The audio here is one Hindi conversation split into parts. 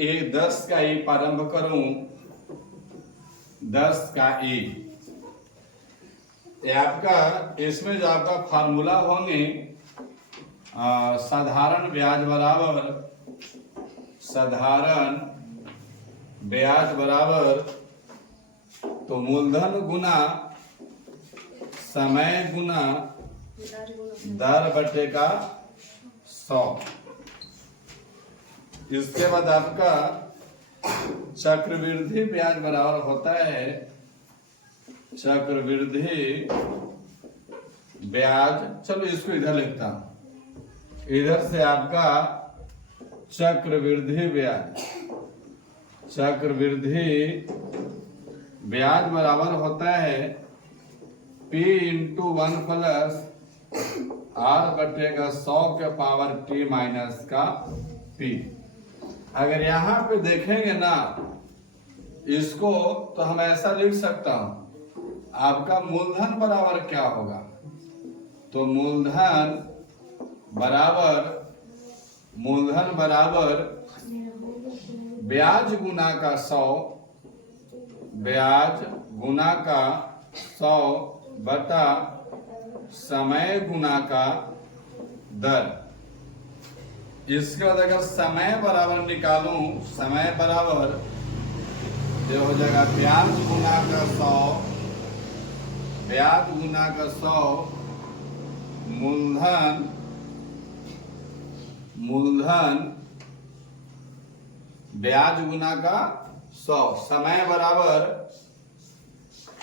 एक 10 का ई प्रारंभ करूं, 10 का ई आपका इसमें जो आपका फार्मूला होंगे साधारण ब्याज बराबर तो मूलधन गुना समय गुना दर बटे का 100। इसके बाद आपका चक्रवृद्धि ब्याज बराबर होता है चक्रवृद्धि ब्याज। चलो इसको इधर लिखता हूं, इधर से आपका चक्रवृद्धि ब्याज बराबर होता है P इंटू 1 प्लस R बटे का 100 के पावर T माइनस का P। अगर यहां पे देखेंगे ना इसको तो हम ऐसा लिख सकता हूं, आपका मूलधन बराबर क्या होगा, तो मूलधन बराबर ब्याज गुना का 100 बटा समय गुना का दर। इसके बाद अगर समय बराबर निकालूं, समय बराबर ये हो जाएगा ब्याज गुना का 100 मूलधन ब्याज गुना का 100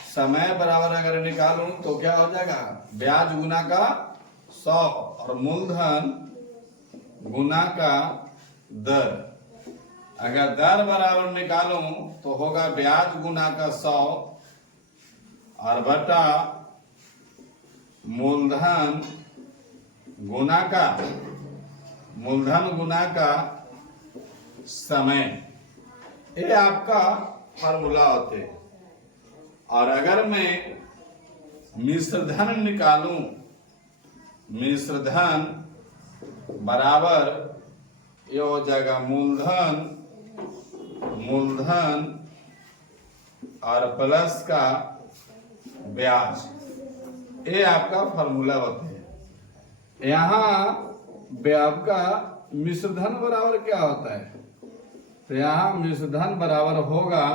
समय बराबर अगर निकालूं तो क्या हो जाएगा ब्याज गुना का 100 और मूलधन गुना का दर। अगर दर बराबर निकालूं तो होगा ब्याज गुना का 100 और बटा मूलधन गुना का समय। ये आपका फार्मूला होते हैं। और अगर मैं मिश्रधन निकालूं, मिश्रधन बराबर ये हो जाएगा मूलधन और प्लस का ब्याज। ये आपका फार्मूला होते हैं। यहाँ आपका मिश्रधन बराबर क्या होता है, तो यहाँ मिश्रधन बराबर होगा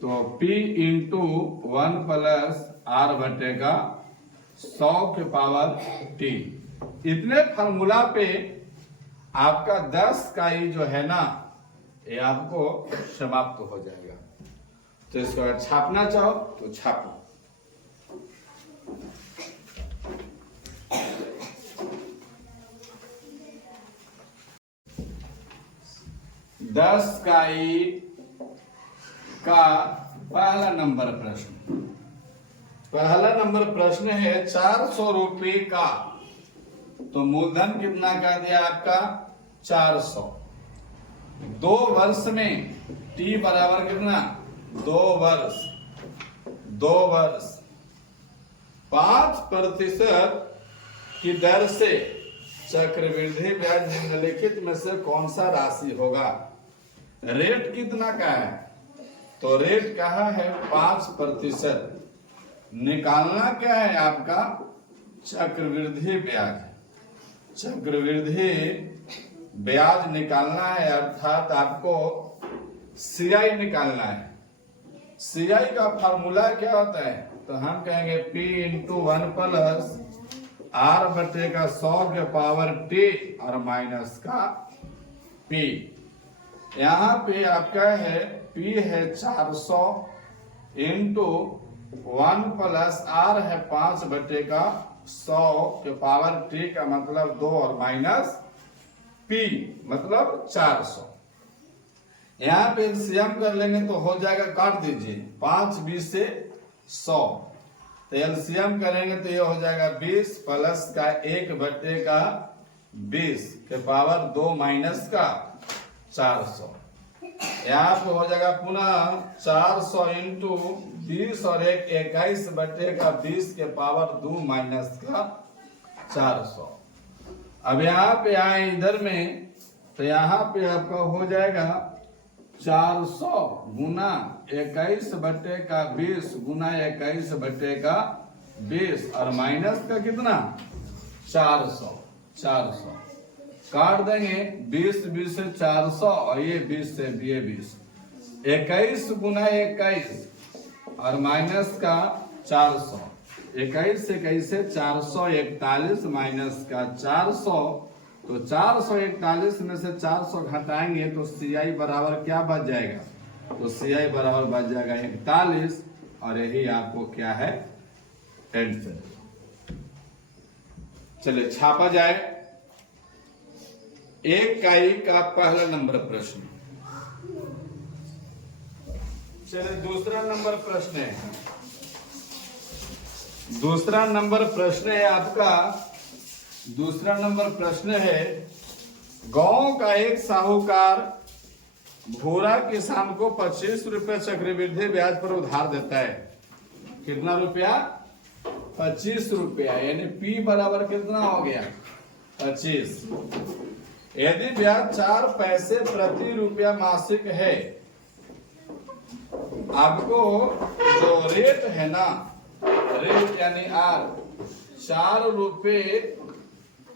तो P इंटू 1 प्लस R बटे का 100 के पावर T। इतने फार्मूला पे आपका 10 का ही जो है ना ये आपको समाप्त हो जाएगा। तो इसको अगर छापना चाहो तो छापो। दस का ई का पहला नंबर प्रश्न है 400 रुपये का, तो मूलधन कितना कर दिया आपका 400। 2 वर्ष में T बराबर कितना 2 वर्ष 5% की दर से चक्रवृद्धि ब्याज निम्नलिखित में से कौन सा राशि होगा। रेट कितना का है, तो रेट कहा है 5%। निकालना क्या है आपका चक्रवृद्धि ब्याज निकालना है, अर्थात आपको CI निकालना है। CI का फार्मूला क्या होता है, तो हम कहेंगे P इंटू 1 प्लस R बटे का 100 के पावर T और माइनस का P। यहाँ पे आपका है P है 400 इंटू 1 प्लस R है 5 बटे का 100 के पावर T का मतलब 2 और माइनस P मतलब 400। यहाँ पे एलसीएम कर लेंगे तो हो जाएगा, काट दीजिए 5 20 से 100, तो एलसीएम करेंगे तो ये हो जाएगा 20 प्लस का 1 बटे का 20 के पावर 2 माइनस का 400। यहाँ पे हो जाएगा पुनः 400 इंटू 20 और 1 21 बटे का 20 के पावर 2 माइनस का 400। अब यहाँ पे आए इधर में, तो यहाँ पे आपका हो जाएगा 400 गुना 21/20 गुना 21/20 और माइनस का कितना 400 काट देंगे 20 से 400 और ये 20 से ये 20 21 गुना 21 और माइनस का 400 21 से 441 माइनस का 400 तो 441 में से 400 घटाएंगे तो CI बराबर क्या बच जाएगा, तो CI बराबर बच जाएगा 41 और यही आपको क्या है आंसर। चलिए छापा जाए। एक इकाई का पहला नंबर प्रश्न। चलिए दूसरा नंबर प्रश्न है। दूसरा नंबर प्रश्न है आपका, दूसरा नंबर प्रश्न है, गांव का एक साहूकार भूरा किसान को 25 रुपए चक्रवृद्धि ब्याज पर उधार देता है। कितना रुपया 25 रुपया, यानी P बराबर कितना हो गया 25। यदि ब्याज 4 पैसे प्रति रुपया मासिक है, आपको जो रेट है ना, रेट यानी R 4 रुपए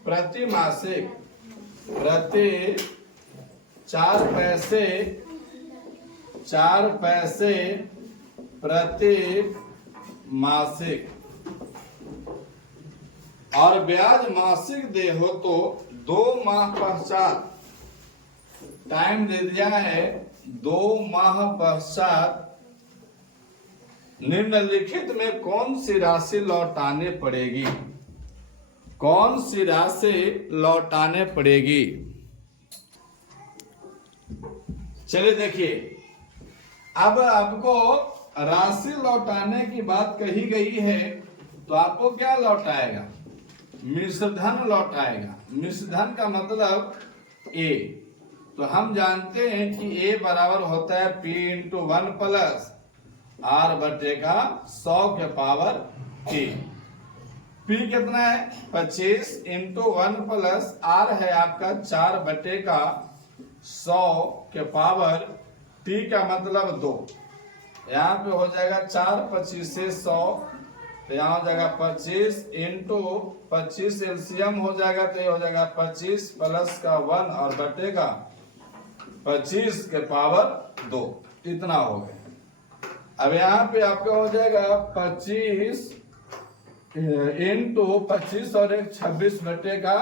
प्रति मासिक प्रति 4 पैसे प्रति मासिक और ब्याज मासिक दे हो तो 2 माह पश्चात, टाइम दे दिया है 2 माह पश्चात निम्नलिखित में कौन सी राशि लौटाने पड़ेगी, कौन सी राशि लौटाने पड़ेगी। चलिए देखिए, अब आपको राशि लौटाने की बात कही गई है तो आपको क्या लौटाएगा, मिश्रधन लौटाएगा। मिश्रधन का मतलब A, तो हम जानते हैं कि A बराबर होता है P इंटू 1 प्लस R बटे का 100 के पावर T। P कितना है 25 इंटू 1 प्लस R है आपका 4 बटे का 100 के पावर T का मतलब 2। यहाँ पे हो जाएगा 4 25 से 100, तो यहाँ हो जाएगा 25 इंटू 25 एलसीएम हो जाएगा, तो ये हो जाएगा 25 प्लस का 1 और बटे का 25 के पावर 2, इतना हो गया। अब यहाँ पे आपका हो जाएगा 25 इंटू 25 और 1 26 बटे का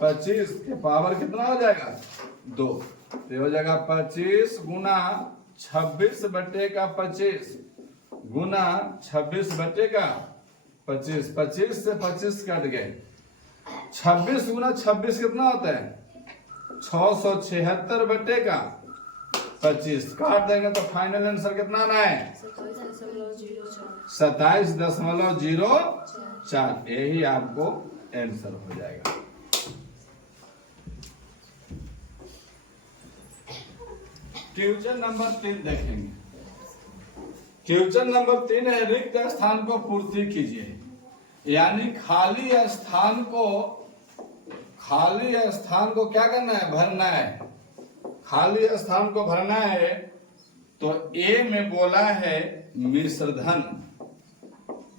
25 के पावर कितना हो जाएगा 2, तो हो जाएगा 25 गुना 26 बटे का 25 गुना 26 बटे का 25, 25 से 25 कट गए, 26 गुना 26 कितना होता है 676 बटे का 25, काट देंगे तो फाइनल आंसर कितना आना है 27.04, यही आपको आंसर हो जाएगा। क्वेश्चन नंबर 3 देखेंगे। क्वेश्चन नंबर 3 है, रिक्त स्थान को पूर्ति कीजिए, यानी खाली स्थान को क्या करना है, भरना है। खाली स्थान को भरना है तो A में बोला है मिश्रधन,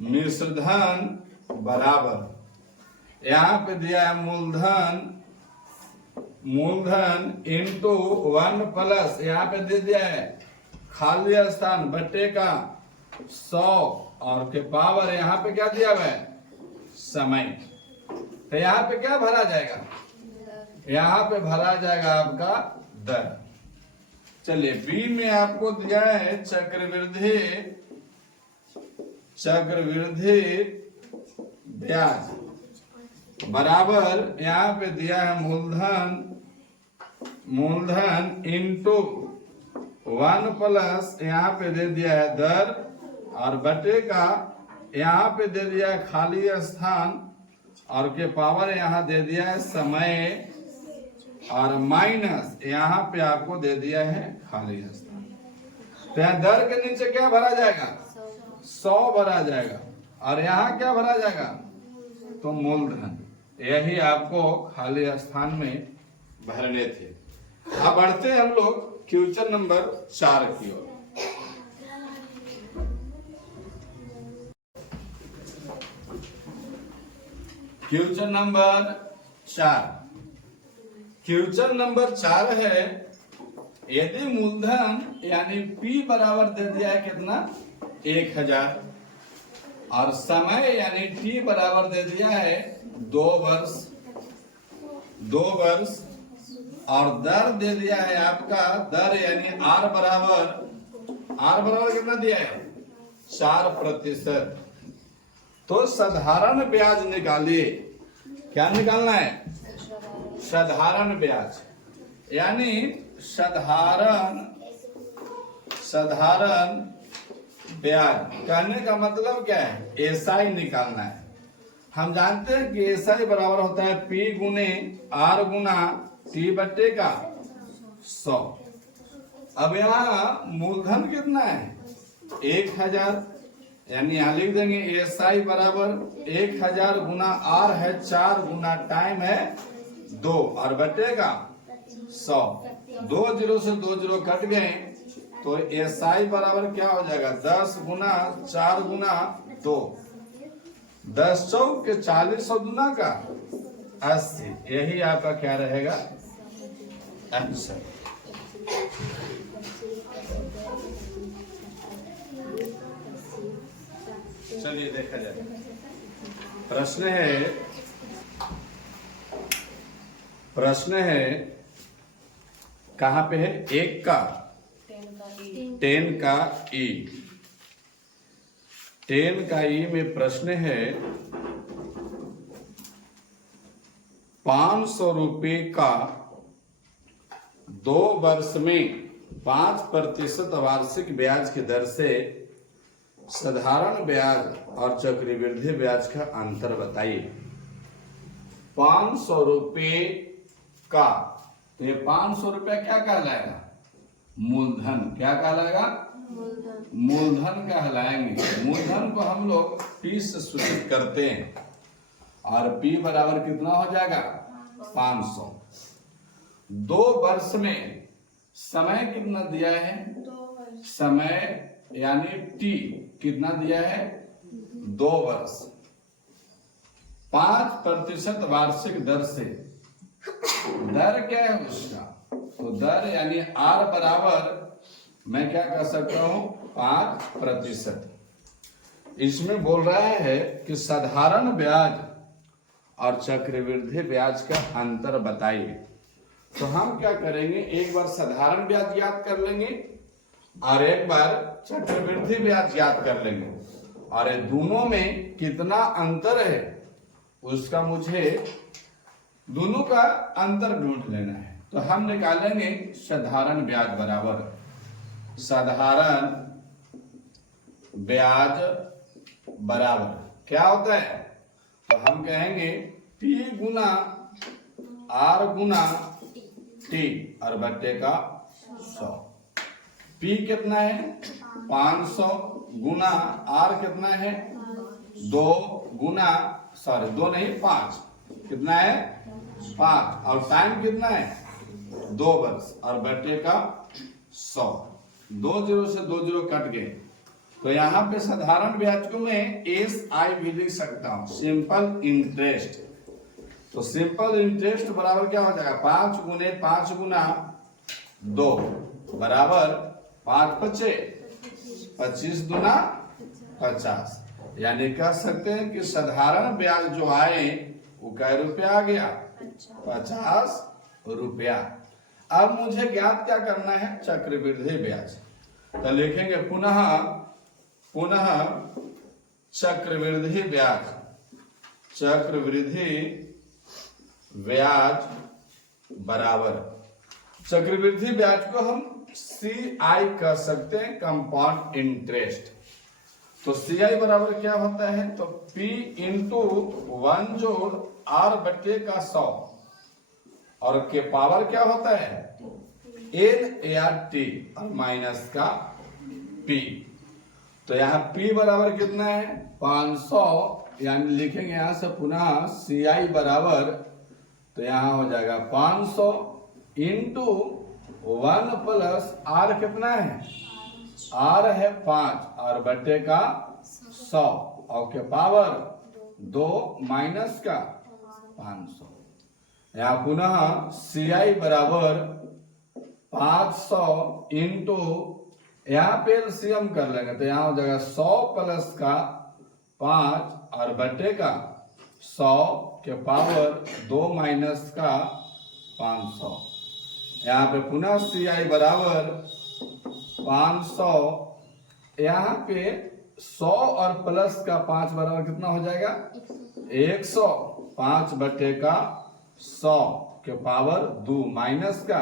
मिश्रधन बराबर यहाँ पे दिया है मूलधन इंटू 1 प्लस यहाँ पे दे दिया है खाली स्थान बटे का 100 और के पावर यहाँ पे क्या दिया हुआ है समय, तो यहाँ पे क्या भरा जाएगा, यहाँ पे भरा जाएगा आपका दर। चलिए B में आपको दिया है चक्रवृद्धि ब्याज बराबर यहाँ पे दिया है मूलधन इंटू 1 प्लस यहाँ पे दे दिया है दर और बटे का यहाँ पे दे दिया है खाली स्थान और के पावर यहाँ दे दिया है समय और माइनस यहाँ पे आपको दे दिया है खाली स्थान। तो यहाँ दर के नीचे क्या भरा जाएगा 100 भरा जाएगा और यहाँ क्या भरा जाएगा तो मूलधन। यही आपको खाली स्थान में भरने थे। अब बढ़ते हैं हम लोग क्वेश्चन नंबर 4 की ओर। क्वेश्चन नंबर 4, क्वेश्चन नंबर 4 है, यदि मूलधन यानी P बराबर दे दिया है कितना 1000 और समय यानी T बराबर दे दिया है 2 वर्ष और दर दे दिया है आपका दर यानी R बराबर कितना दिया है 4%। तो साधारण ब्याज निकालिए। क्या निकालना है? साधारण ब्याज यानी साधारण ब्याज कहने का मतलब क्या है? एसआई निकालना है। हम जानते हैं कि एसआई बराबर होता है P गुने R गुना T बट्टे का 100। अब यहाँ मूलधन कितना है 1000, यानी यहाँ लिख देंगे एसआई बराबर 1000 गुना R है 4 गुना टाइम है 2 और बट्टे का 100। 2 0 से 2 0 कट गए तो एसआई बराबर क्या हो जाएगा 10 गुना 4 गुना 2, 10 चौक के 40 और गुना का 80। यही आपका क्या रहेगा आंसर। चलिए देखा जाए। प्रश्न है कहां पे है? 1 का 10 का ई 10 का ई में प्रश्न है 500 रुपए का 2 वर्ष में 5% वार्षिक ब्याज की दर से साधारण ब्याज और चक्रवृद्धि ब्याज का अंतर बताइए। 500 रुपए का, तो ये 500 रुपया क्या कहलाएगा? मूलधन। क्या कहलाएगा? मूलधन कहलाएंगे। मूलधन को हम लोग P से सूचित करते हैं और P बराबर कितना हो जाएगा 500। 2 वर्ष में समय कितना दिया है? समय यानी T कितना दिया है 2 वर्ष, 5% वार्षिक दर से। दर क्या है उसका? तो दर यानी R बराबर मैं क्या कर सकता हूं 5%। इसमें बोल रहा है कि साधारण ब्याज और चक्रवृद्धि ब्याज का अंतर बताइए। तो हम क्या करेंगे, एक बार साधारण ब्याज याद कर लेंगे और एक बार चक्रवृद्धि ब्याज याद कर लेंगे और ये दोनों में कितना अंतर है उसका मुझे दोनों का अंतर ढूंढ लेना है। तो हम निकालेंगे साधारण ब्याज बराबर साधारण ब्याज बराबर क्या होता है? तो हम कहेंगे P गुना R गुना T और बट्टे का 100। P कितना है 500 गुना R कितना है 2 गुना 5 कितना है 5 और टाइम कितना है 2 वर्ष और बट्टे का 100। 2 0 से 2 0 कट गए तो यहाँ पे साधारण ब्याज को मैं SI भी लिख सकता हूँ, सिंपल इंटरेस्ट। तो सिंपल इंटरेस्ट बराबर क्या हो जाएगा 5 गुने 5 गुना 2 बराबर 5 पचे 25 दुना 50। यानी कह सकते हैं कि साधारण ब्याज जो आए वो क्या रुपया आ गया 50 रुपया। अब मुझे ज्ञात क्या करना है चक्रवृद्धि ब्याज। तो लिखेंगे पुनः चक्रवृद्धि ब्याज बराबर चक्रवृद्धि ब्याज को हम CI कह सकते हैं, कंपाउंड इंटरेस्ट। तो CI बराबर क्या होता है? तो P इंटू 1 जोड़ R बट्टे का 100 और के पावर क्या होता है N या T और माइनस का P। तो यहाँ P बराबर कितना है 500 यानी लिखेंगे यहां से पुनः CI बराबर, तो यहां हो जाएगा 500 इंटू 1 प्लस R कितना है, R है 5 और बटे का 100 और के पावर 2 माइनस का 500। यहाँ पुनः CI बराबर 500 इंटू, यहाँ पे एलसीएम कर लेंगे तो यहाँ हो जाएगा 100 प्लस का 5 और बटे का 100 के पावर 2 माइनस का 500। यहाँ पे पुनः CI बराबर 500, यहाँ पे 100 और प्लस का 5 बराबर कितना हो जाएगा 100, 5 बटे का 100 के पावर 2 माइनस का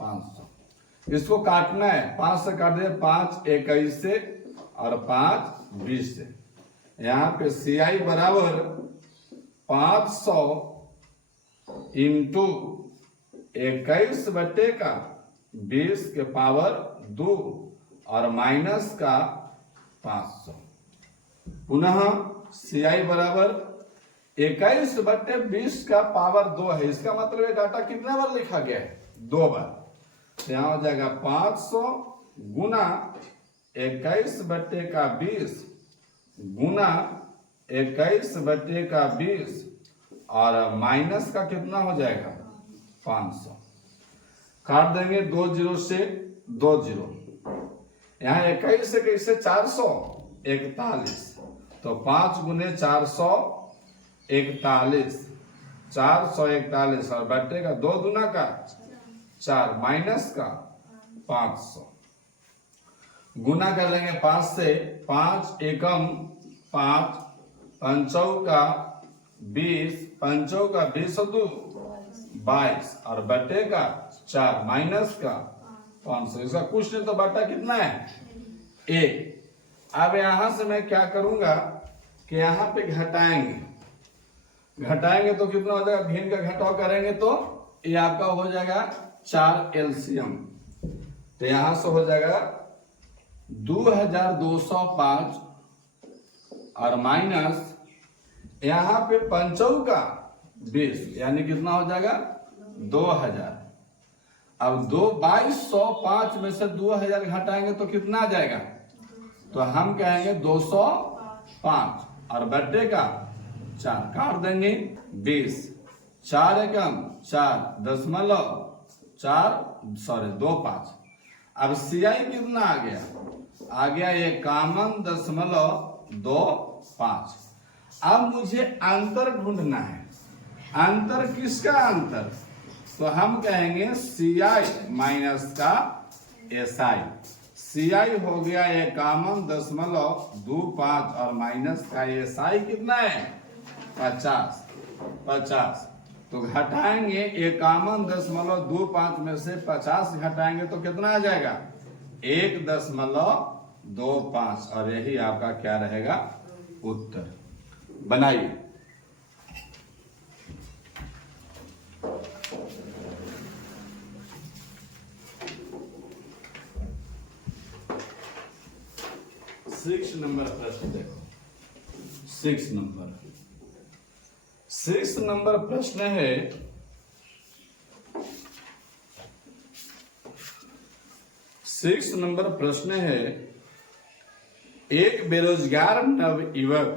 500। इसको काटना है, 5 से काट दे, 5 21 से और 5 20 से। यहाँ पे CI बराबर 500 इंटू 21 बटे का 20 के पावर 2 और माइनस का 500। पुनः CI बराबर 21 बटे 20 का पावर 2 है, इसका मतलब ये डाटा कितने बार लिखा गया है, 2 बार। तो यहाँ हो जाएगा 500 गुना 21 बटे का 20 गुना 21 बटे का 20 और माइनस का कितना हो जाएगा 500। काट देंगे 2 जीरो से 2 जीरो, यहाँ 21 से कैसे 441, तो 5 गुने 441, 441 और बटे का 2 गुना का 4 माइनस का 500। गुना कर लेंगे 5 से, 5 एकम 5, पंचौ का 20, पंचौ का 20 2 22 और बटे का 4 माइनस का 500। इसका कुछ नहीं तो बटा कितना है 1। अब यहां से मैं क्या करूंगा कि यहां पे घटाएंगे तो कितना हो जाएगा, भिन्न का घटाव करेंगे तो ये आपका हो जाएगा 4 एलसीएम। तो यहां से हो जाएगा 2205 और माइनस यहां पे पंचौ का 20 यानी कितना हो जाएगा 2000। अब 2205 में से 2000 घटाएंगे तो कितना आ जाएगा, तो हम कहेंगे 205 और बटे का 4 काट देंगे 20, 4 एकम 4 दशमलव 25। अब CI कितना आ गया 51.25। अब मुझे अंतर ढूंढना है, अंतर किसका अंतर, तो हम कहेंगे CI माइनस का SI। CI हो गया 51.25 और माइनस का SI कितना है 50। तो घटाएंगे 51.25 में से 50 घटाएंगे तो कितना आ जाएगा 1.25 और यही आपका क्या रहेगा उत्तर। बनाइए। सिक्स नंबर प्रश्न देखो, 6 नंबर प्रश्न है, एक बेरोजगार नवयुवक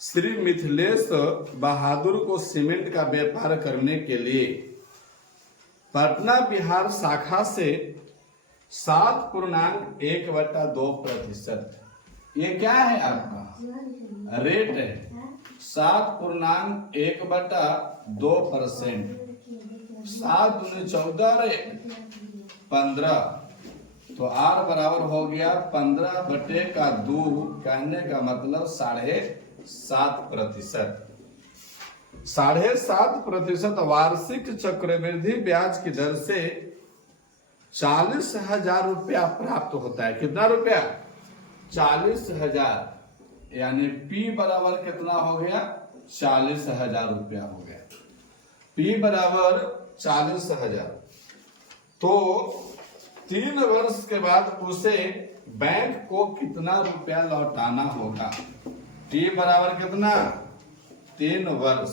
श्री मिथिलेश बहादुर को सीमेंट का व्यापार करने के लिए पटना बिहार शाखा से 7.1/2%, ये क्या है आपका रेट है 7.1/2%। 7 दूनी 14 15, तो R बराबर हो गया 15/2, कहने का मतलब 7.5%। 7.5% वार्षिक चक्रवृद्धि ब्याज की दर से 40,000 रुपया प्राप्त होता है। कितना रुपया 40,000, यानी P बराबर कितना हो गया 40,000 रुपया हो गया। P बराबर 40,000, तो 3 वर्ष के बाद उसे बैंक को कितना रुपया लौटाना होगा, टी बराबर कितना 3 वर्ष।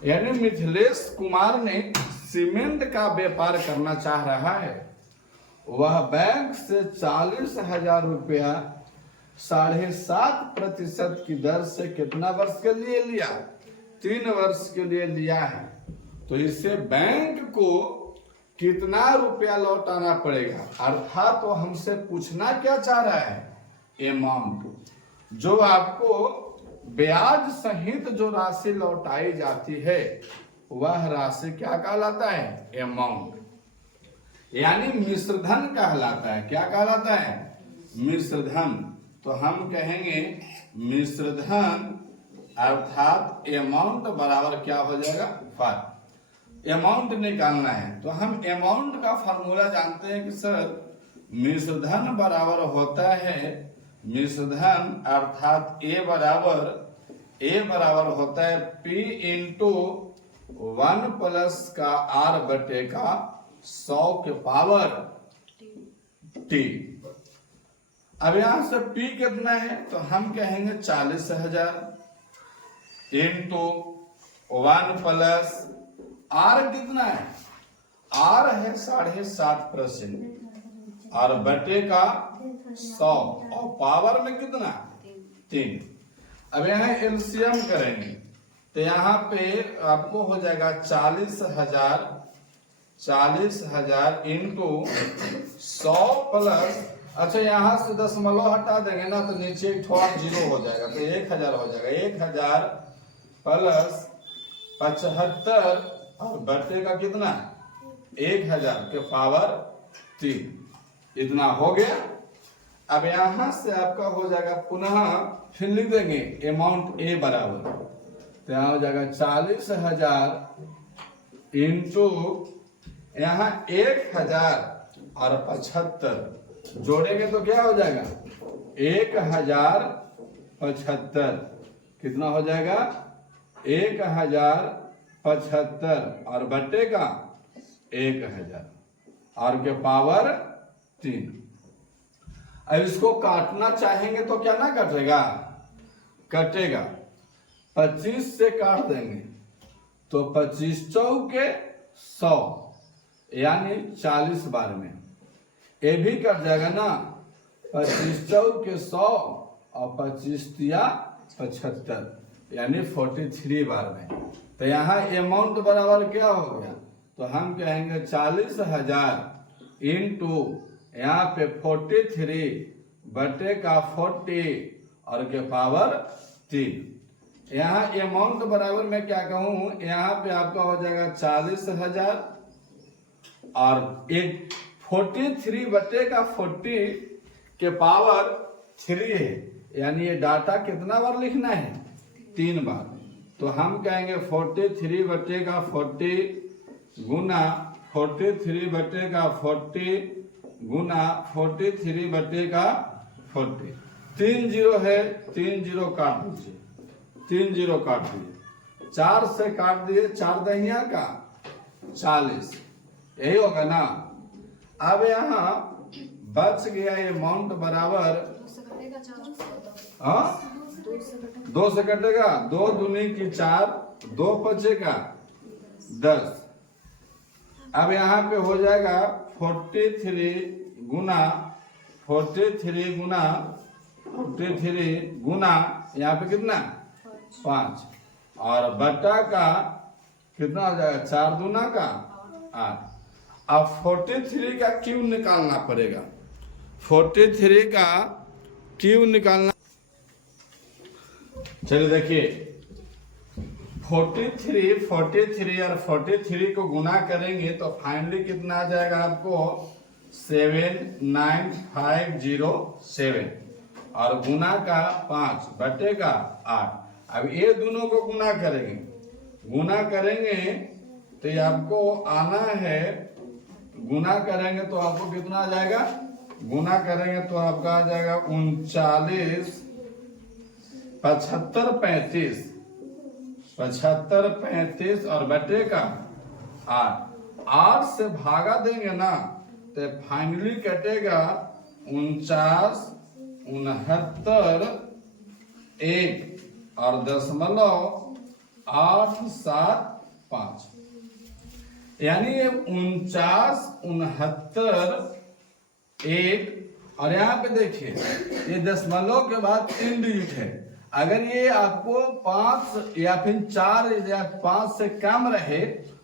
यानी मिथिलेश कुमार ने सीमेंट का व्यापार करना चाह रहा है। वह बैंक से 40,000 रुपया 7.5% की दर से कितना वर्ष के लिए लिया? 3 वर्ष के लिए लिया है। तो इससे बैंक को कितना रुपया लौटाना पड़ेगा? अर्थात तो हमसे पूछना क्या चाह रहा है? अमाउंट। जो आपको ब्याज सहित जो राशि लौटाई जाती है वह राशि क्या कहलाता है? अमाउंट, यानी मिश्रधन कहलाता है। क्या कहलाता है? मिश्रधन। तो हम कहेंगे मिश्रधन अर्थात अमाउंट बराबर क्या हो जाएगा? 5। अमाउंट निकालना है तो हम अमाउंट का फॉर्मूला जानते हैं कि सर मिश्रधन बराबर होता है, मिश्रधन अर्थात ए बराबर होता है P इंटू 1 प्लस का R बटे का 100 के पावर T। अब यहां से P कितना है? तो हम कहेंगे 40,000 इंटू 1 प्लस R कितना है? R है 7.5% और बटे का 100 और पावर में कितना? 3। अब यहाँ एलसीएम करेंगे तो यहाँ पे आपको हो जाएगा 40,000 इंटू 100 प्लस, अच्छा यहाँ से दशमलव हटा देंगे ना तो नीचे एक थोड़ा जीरो हो जाएगा तो 1,000 हो जाएगा। 1,000 प्लस 75 और बटे का कितना? 1,000 के पावर 3। इतना हो गया। अब यहां से आपका हो जाएगा पुनः फिर लिख देंगे अमाउंट ए बराबर, तो यहां हो जाएगा 40,000 इंटू यहाँ 1,000 और 75 जोड़ेंगे तो क्या हो जाएगा? 1,075। कितना हो जाएगा? 1,075 और बटे का 1,000 और के पावर 3। अब इसको काटना चाहेंगे तो क्या ना कटेगा? कटेगा। 25 से काट देंगे तो 25 चौके 100 यानी 40 बार में ये भी कट जाएगा ना। 25 चौके 100 और 25 तिया 75 यानी 43 बार में। तो यहाँ अमाउंट बराबर क्या हो गया? तो हम कहेंगे 40,000 इंटू यहाँ पे 43 बटे का 40 और के पावर 3। यहाँ अमाउंट बराबर मैं क्या कहूँ? यहाँ पे आपका हो जाएगा 40,000 और एक 43 बटे का 40 के पावर 3 है, यानी ये डाटा कितना बार लिखना है? 3 बार। तो हम कहेंगे 43 बटे का 40 गुना 43 बटे का 40 गुना 43 बटे का 40। 3 जीरो है, 3 जीरो काट दीजिए, 3 जीरो काट दीजिए, 4 से काट दिए, 4 दहिया का 40, यही होगा ना। अब यहाँ बच गया अमाउंट बराबर 2 से कटेगा, 2 दूनी की 4, 2 बचेगा 10। अब यहाँ पे हो जाएगा 43 गुना 43 गुना यहाँ पे कितना? 5 और बटा का कितना हो जाएगा? 4 दूना का 8। अब 43 का क्यों निकालना पड़ेगा? 43 का क्यों निकालना? चलिए देखिए 43 और 43 को गुना करेंगे तो फाइनली कितना आ जाएगा आपको? 79507 और गुना का 5 बटे का 8। अब ये दोनों को गुना करेंगे तो ये आपको आना है, गुना करेंगे तो आपको कितना आ जाएगा? गुना करेंगे तो आपका आ जाएगा 39 75 35 और बटे का 8 से भागा देंगे ना तो फाइनली कटेगा 49 69 1 और 0.875, यानी ये 49, 69, 1 और यहाँ पे देखिए ये दशमलव के बाद 3 डिजिट है। अगर ये आपको 5 या फिर 4 या 5 से कम रहे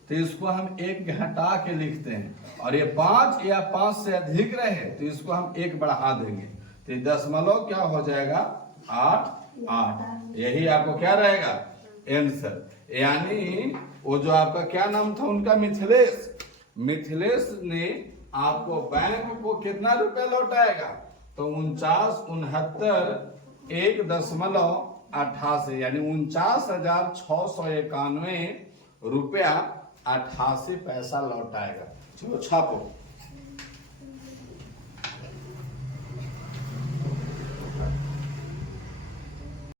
तो इसको हम 1 घटा के लिखते हैं, और ये 5 या 5 से अधिक रहे तो इसको हम 1 बढ़ा देंगे। तो दशमलव क्या हो जाएगा 8, यही आपको क्या रहेगा आंसर। यानी वो जो आपका क्या नाम था उनका, मिथिलेश ने आपको बैंक को कितना रुपया लौटाएगा, तो 49, 69, 1.88, यानी 49,691 रुपया 88 पैसा लौटाएगा। चलो छापो।